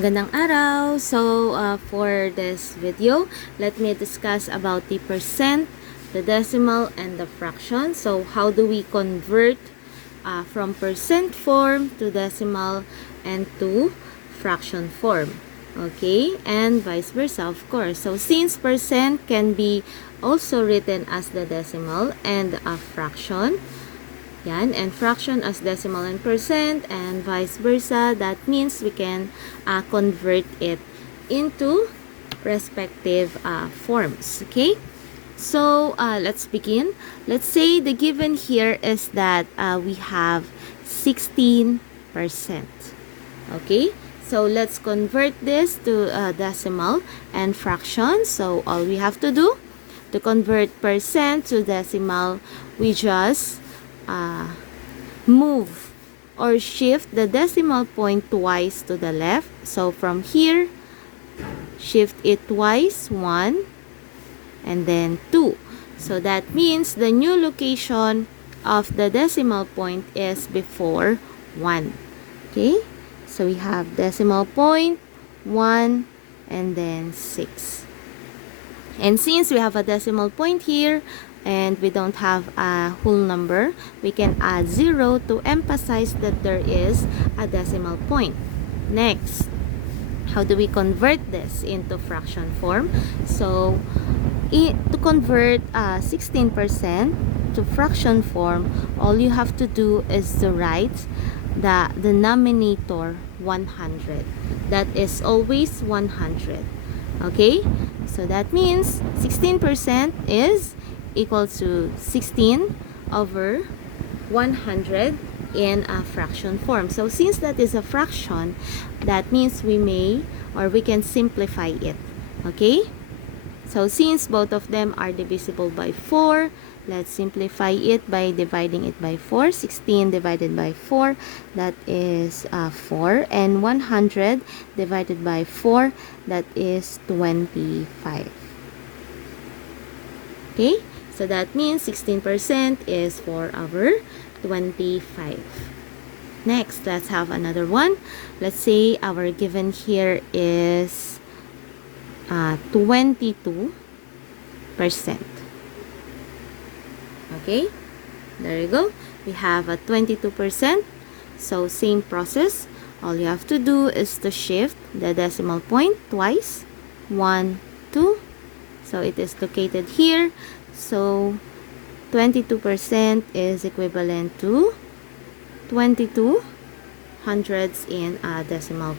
Magandang araw! So, for this video, let me discuss about the percent, the decimal, and the fraction. So, how do we convert from percent form to decimal and to fraction form? Okay, and vice versa, of course. So, since percent can be also written as the decimal and a fraction, yan, and fraction as decimal and percent, and vice versa. That means we can convert it into respective forms. Okay? So, let's begin. Let's say the given here is that we have 16%. Okay? So, let's convert this to decimal and fraction. So, all we have to do to convert percent to decimal, we just move or shift the decimal point twice to the left. So from here, shift it twice, 1 and then 2. So that means the new location of the decimal point is before 1. Okay? So we have decimal point, 1, and then 6. And since we have a decimal point here, and we don't have a whole number, we can add 0 to emphasize that there is a decimal point. Next, how do we convert this into fraction form? So, to convert 16% to fraction form, all you have to do is to write the denominator 100. That is always 100. Okay? So that means 16% is equal to 16 over 100 in a fraction form. So since that is a fraction, that means we may or we can simplify it. Okay? So since both of them are divisible by 4, let's simplify it by dividing it by 4. 16 divided by 4, that is 4. And 100 divided by 4, that is 25. Okay? So that means 16% is 4 over 25. Next, let's have another one. Let's say our given here is 22%. Okay? There you go. We have a 22%. So same process. All you have to do is to shift the decimal point twice. 1, 2. So it is located here. So 22% is equivalent to 22 hundredths in a decimal.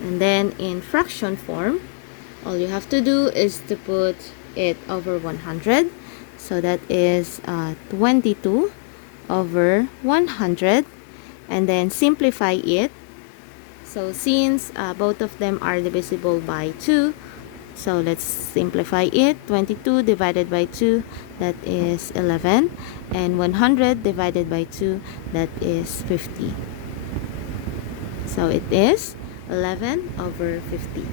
And then in fraction form, all you have to do is to put it over 100. So that is 22 over 100. And then simplify it. So since both of them are divisible by 2, so let's simplify it. 22 divided by 2, that is 11. And 100 divided by 2, that is 50. So it is 11 over 50.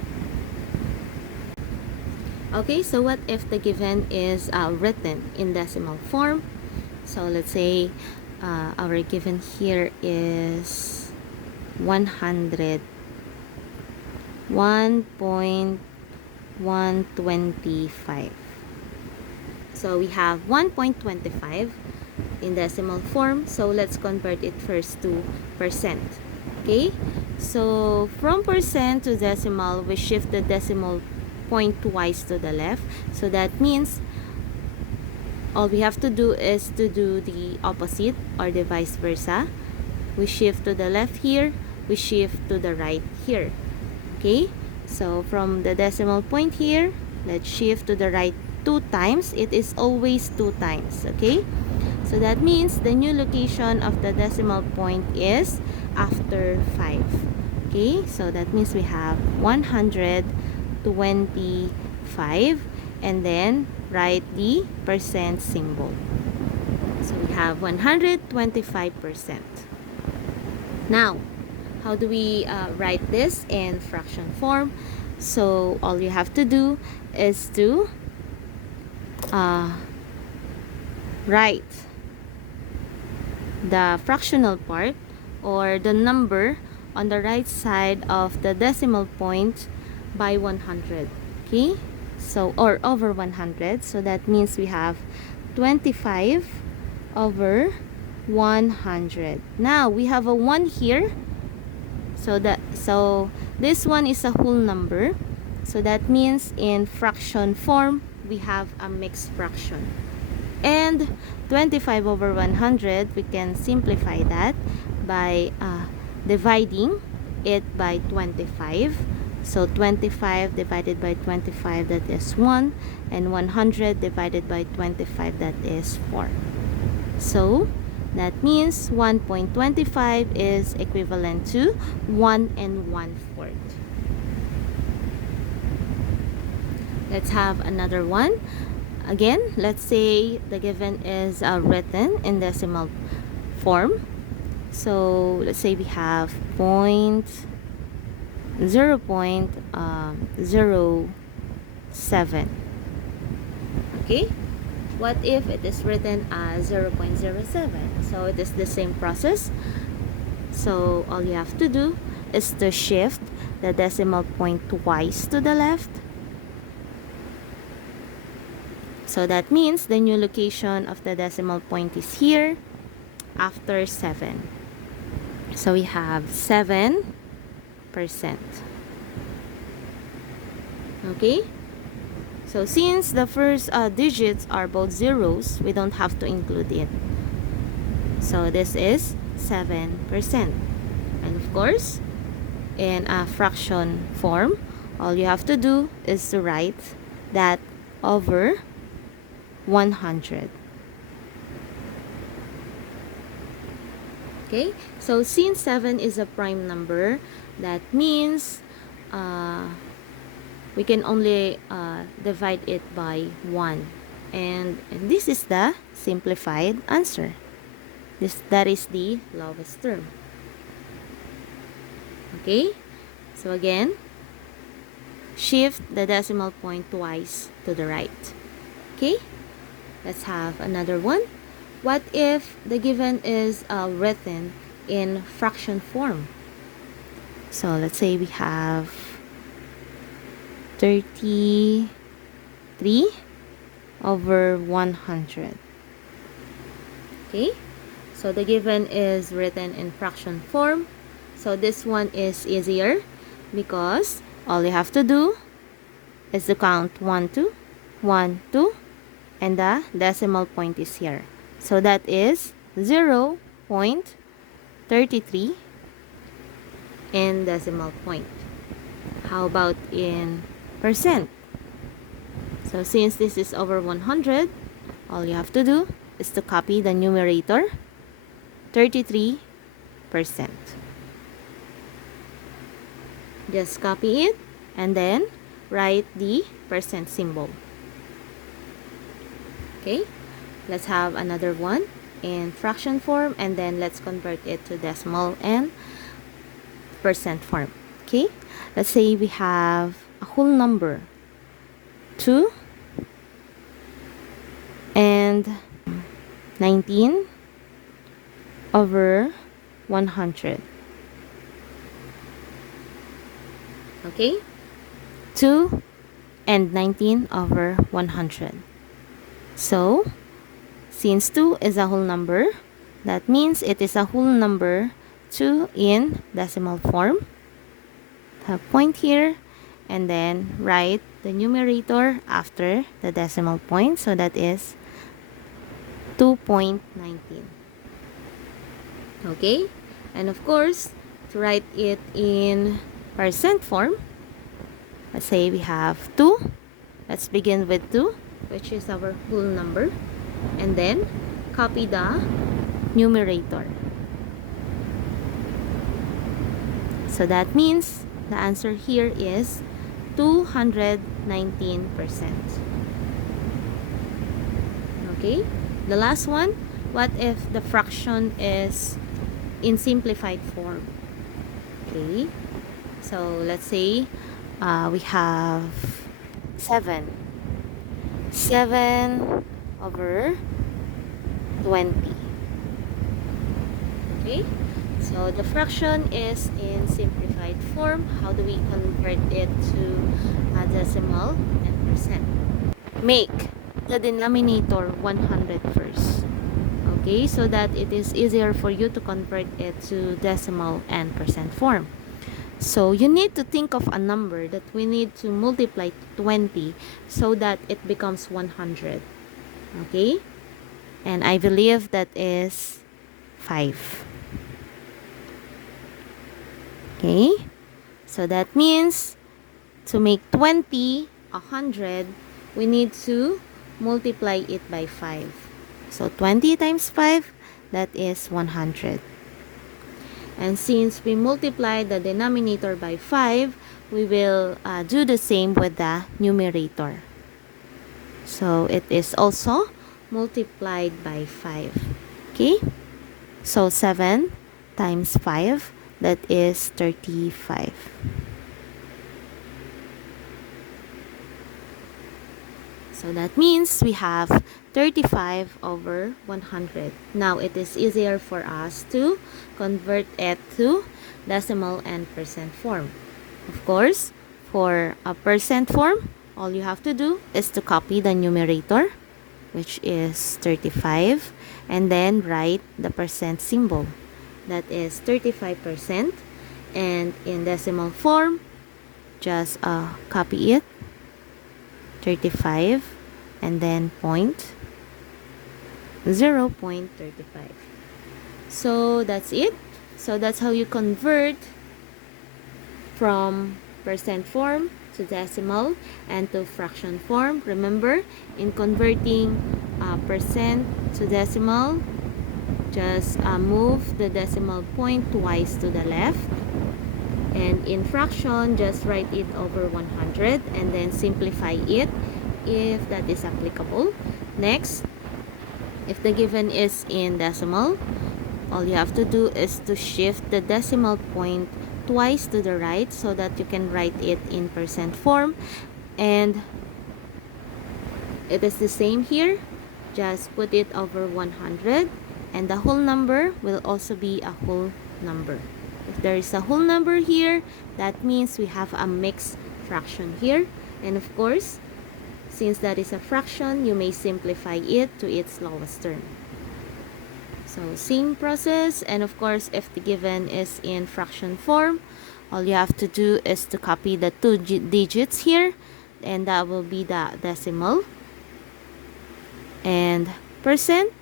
Okay, so what if the given is written in decimal form? So let's say our given here is 100. 1.125. So we have 1.25 in decimal form. So let's convert it first to percent. Okay? So from percent to decimal, we shift the decimal point twice to the left. So that means all we have to do is to do the opposite or the vice versa. We shift to the left here, we shift to the right here. Okay? So from the decimal point here, let's shift to the right 2 times. It is always 2 times. Okay? So that means the new location of the decimal point is after 5. Okay? So that means we have 125 and then write the percent symbol. So we have 125%. Now, how do we write this in fraction form? So all you have to do is to write the fractional part or the number on the right side of the decimal point by 100. Okay, so or over 100, so that means we have 25 over 100. Now we have a 1 here, so this one is a whole number, so that means in fraction form we have a mixed fraction. And 25 over 100, we can simplify that by dividing it by 25. So 25 divided by 25, that is 1, and 100 divided by 25, that is 4. So that means 1.25 is equivalent to 1 1/4. Let's have another one. Again, let's say the given is written in decimal form. So let's say we have 0.07. Okay, what if it is written as 0.07? So it is the same process. So all you have to do is to shift the decimal point twice to the left. So that means the new location of the decimal point is here after 7. So we have 7%. Okay? So since the first digits are both zeros, we don't have to include it. So this is 7%. And of course, in a fraction form, all you have to do is to write that over 100. Okay, so since 7 is a prime number, that means we can only divide it by 1. And this is the simplified answer. That is the lowest term. Okay, so again, shift the decimal point twice to the right. Okay, let's have another one. What if the given is written in fraction form? So let's say we have 33 over 100. Okay, so the given is written in fraction form. So this one is easier because all you have to do is to count 1, 2, 1, 2, and the decimal point is here. So that is 0.33 in decimal point. How about in percent? So since this is over 100, all you have to do is to copy the numerator, 33%. Just copy it and then write the percent symbol. Okay, let's have another one in fraction form, and then let's convert it to decimal and percent form. Okay, let's say we have a whole number 2 and 19 over 100. Okay, 2 and 19 over 100. So since 2 is a whole number, that means it is a whole number 2 in decimal form. Have point here, and then write the numerator after the decimal point, so that is 2.19. Okay, and of course, to write it in percent form, let's say we have 2. Let's begin with 2, which is our whole number, and then copy the numerator. So that means the answer here is 219%. Okay, the last one, what if the fraction is in simplified form? Okay, so let's say we have 7 over 20. Okay, So the fraction is in simplified form. How do we convert it to a decimal and percent? Make the denominator 100 first. Okay, so that it is easier for you to convert it to decimal and percent form. So you need to think of a number that we need to multiply to 20 so that it becomes 100. Okay? And I believe that is 5. Okay? So that means to make 20 100, we need to multiply it by 5. So 20 times 5, that is 100. And since we multiply the denominator by 5, we will do the same with the numerator. So it is also multiplied by 5. Okay? So 7 times 5, that is 35. So that means we have 35 over 100. Now it is easier for us to convert it to decimal and percent form. Of course, for a percent form, all you have to do is to copy the numerator, which is 35, and then write the percent symbol. That is 35%. And in decimal form, just copy it, 35, and then 0.35. So that's it. So that's how you convert from percent form to decimal and to fraction form. Remember, in converting percent to decimal, just move the decimal point twice to the left. And in fraction, just write it over 100 and then simplify it if that is applicable. Next, if the given is in decimal, all you have to do is to shift the decimal point twice to the right so that you can write it in percent form. And it is the same here. Just put it over 100 and the whole number will also be a whole number. If there is a whole number here, that means we have a mixed fraction here. And of course, since that is a fraction, you may simplify it to its lowest term. So same process, and of course, if the given is in fraction form, all you have to do is to copy the 2 digits here, and that will be the decimal. And percent,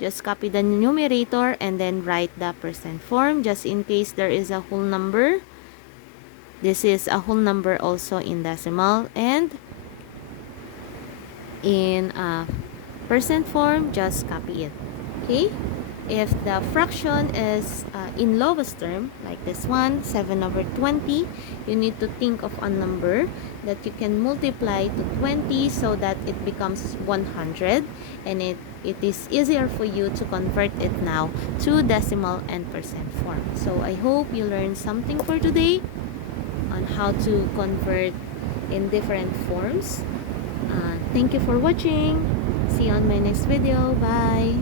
just copy the numerator and then write the percent form just in case there is a whole number. This is a whole number also in decimal, and in percent form, just copy it. Okay? If the fraction is in lowest term, like this one, 7 over 20, you need to think of a number that you can multiply to 20 so that it becomes 100, and it is easier for you to convert it now to decimal and percent form. So I hope you learned something for today on how to convert in different forms. Thank you for watching. See you on my next video. Bye.